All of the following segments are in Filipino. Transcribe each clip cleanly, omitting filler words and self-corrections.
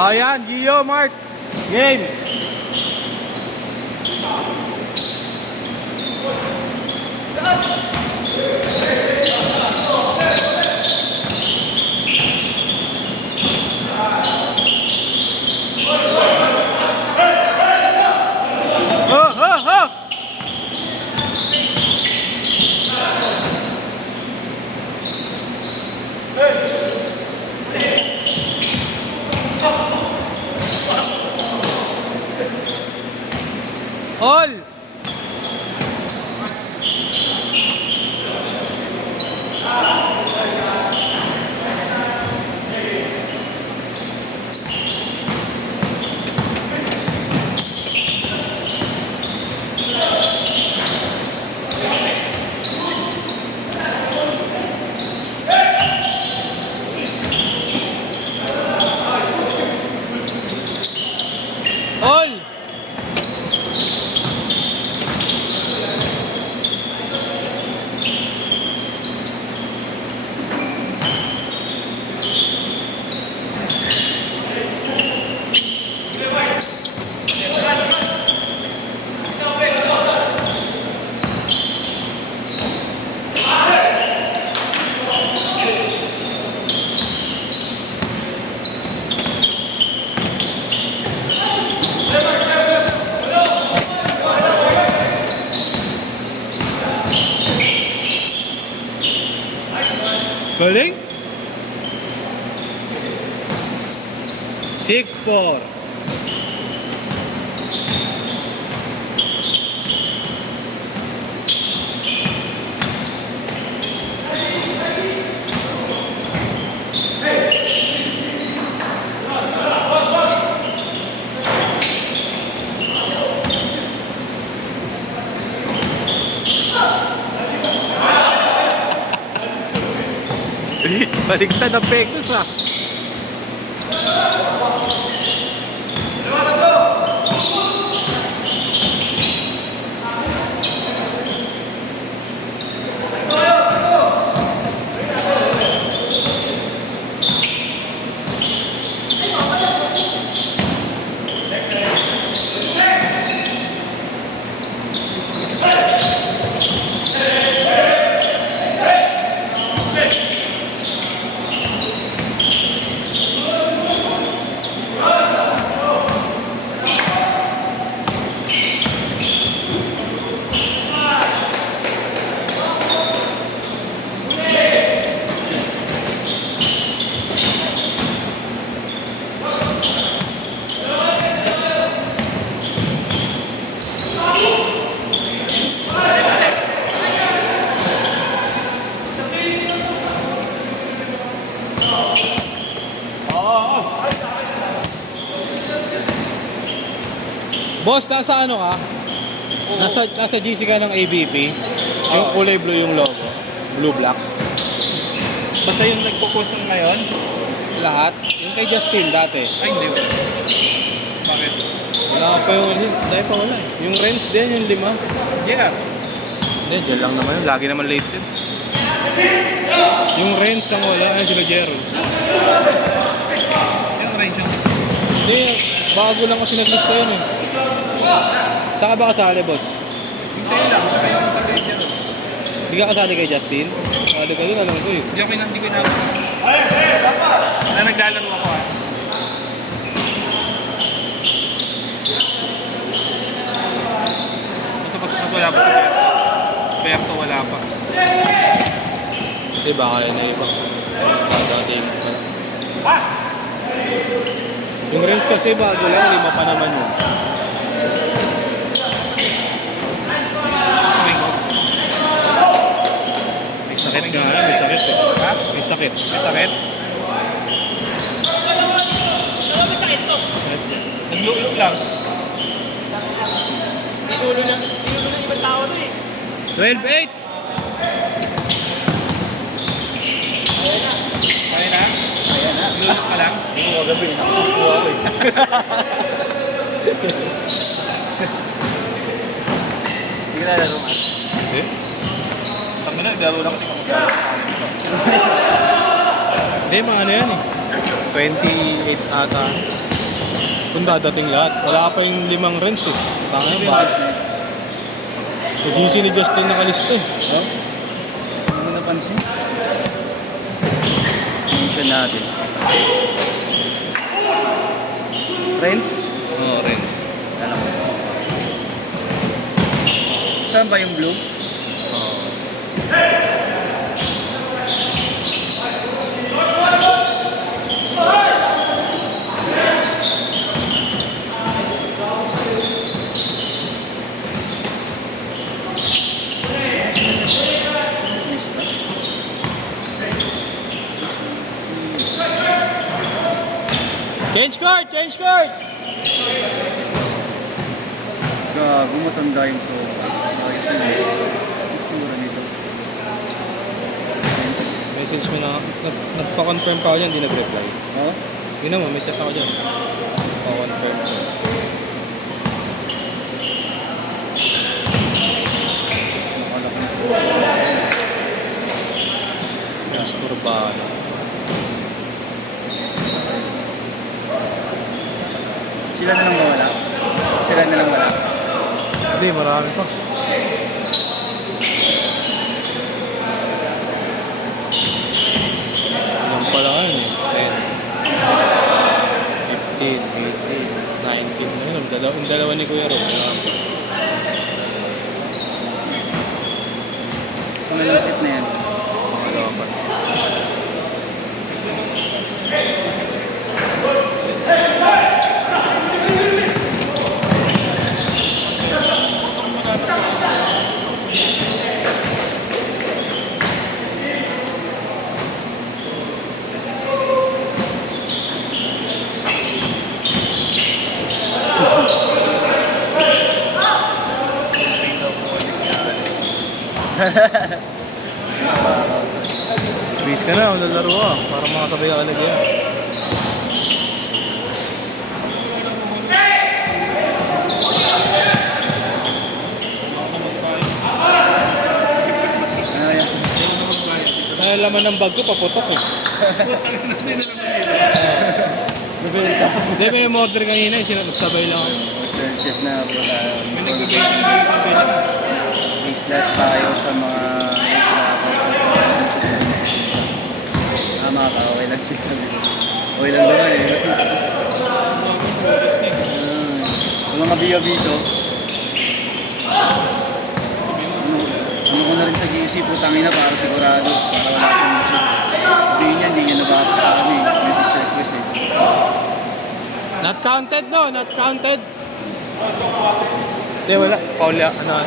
Ayan, Gio, Mark. Game. Oh, oh, oh. All. All. Galing. 6-4. Baligtad ang pektos ah. Boss, nasa ano ka? Nasa GC ka ng ABP. Yung kulay blue yung logo. Blue black. Basta yung nagpo-post ngayon? Lahat. Yung kay Justin dati. Ay, hindi. Bakit? Wala pa yung dahil pa wala eh. Yung Renz din, yung 5. Yeah. Hindi, dyan lang naman yun. Lagi naman late din. Yung Renz ang wala. Ayun sila Gerald. Yung range yung... Hindi, bago lang kasi naglista yun eh. Saan ka ba kasali, boss? Yung sa'yo lang. Saka yung sa range yun. Hindi ka kasali kay Justin? Kasali ka yun, alam ko eh. Hindi ko na... Na naglalaro ako ah. Basta wala pa sa Berto wala pa. Kasi baka yun na iba. Dati yung Renz kasi bago lang, 5 pa naman yun. May sakit nga lang, may sakit eh. Ha? May sakit. May sakit? May sakit to? Naglulo lang. Inulo ng ibang tao to eh. 12-8! Kaya na? Naglulo ka lang? Oo, kagabi, nakasupo ako eh. Hindi ka nalaro nga. Eh? Tama na, naglalaro lang kasi Hindi, mga ano yan eh. 28 ata. Kung dadating lahat. Wala pa yung 5 rents eh. Tanga yung bakit. Sa GC ni Justin nakalista eh. Oh? Hindi mo napansin? Mention natin. Friends? Oo, rents. Alam mo. Saan ba yung blue? Change card! Change card! Gago, matanda yung to. Bakit yun? Itsura nito. Friends? Message mo na. Nagpa-confirm pa ako dyan, hindi nag-reply. Oh? Yun naman, may chat ako dyan. Nagpa-confirm. Nakalaki. Mas turbano. Sila na lang wala? Sila na lang wala? Hindi, marami pa. Yan pala ngayon eh. 10, 15, 18, 19. Ayun, yung dalawa ni Kuya Rob. Ano yung set na yan? Dalawa pa. Please ka na, lalaro ka. Para makasabay ka agad yan. Ano yan? Dahil laman ng bag ko, paputok eh. Hindi, may order kanina eh. Nagsabay lang ako. Third chef na wala. Islat tayo sa mga mga ka-okay lang chef kami. Okay lang naman eh. Yung mga biyo-biso. Ano ko na rin sa GC, putangin na para sigurado. Para wala akong isip. Hindi niya nabasa sa amin. Message request eh. Not counted no, not counted. Hindi, wala. Pauli, ano.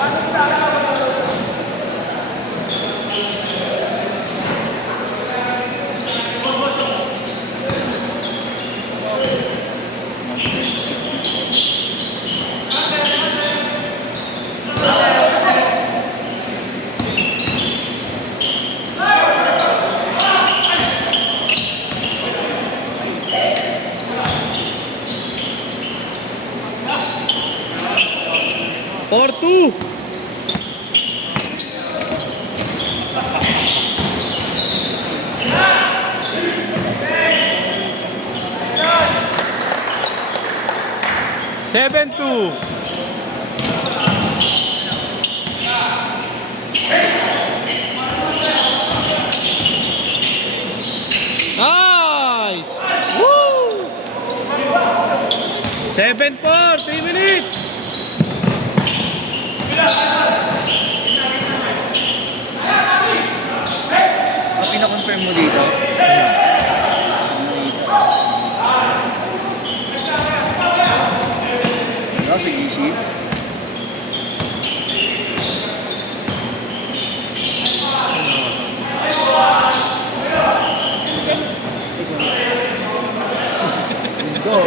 Or 2. Seven two. Nice. Woo. 7-4. 3 minutes. Pina-confirm mo dito? Ano sa GC? Go!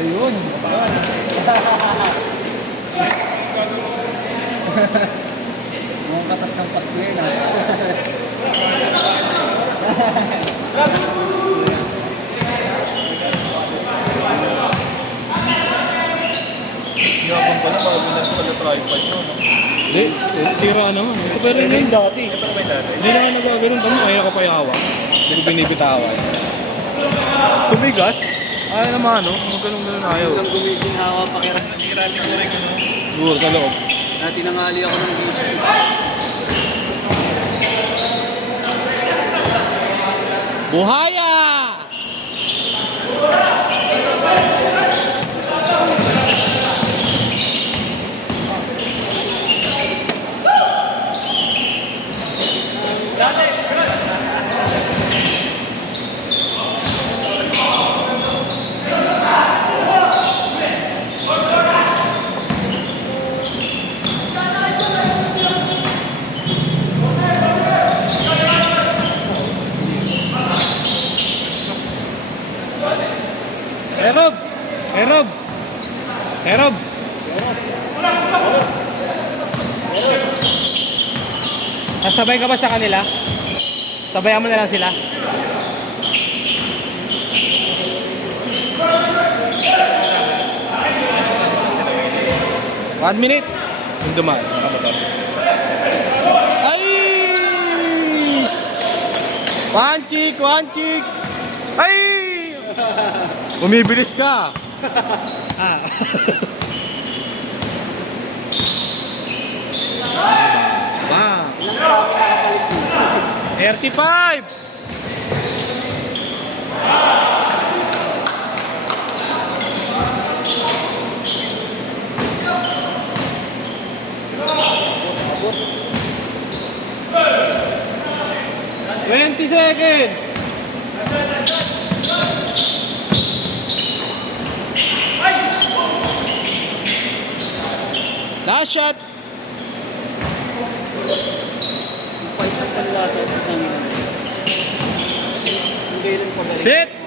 Ayun! Mukhang katas ng Pasko yun ha. Yabang pala, bago na pala tripod mo. Hindi, Sira naman. Ito pero yun dati. Hindi na nga nagagano'n. Tama, kaya ko pa yawa. Hindi ko binibitawan. Tumigas. Ayaw naman, no? Kung ganun-ganun ayaw. Hanggang gumiginhawa pa kaya Natira siguro yung ano. Siguro sa loob. dati nangali ako ng GC. Buhaya! Herob! Herob! Herob! Nasabay ka ba sa kanila? Sabayan mo na lang sila. One minute. Yung dumaan. Nakamotor. Ay! One chick! One chick! Ay! Bumibilis ka. Ah. Wow. 35. Seconds. Last shot. Fight ang panlasa. Ang gailan pa. Sit.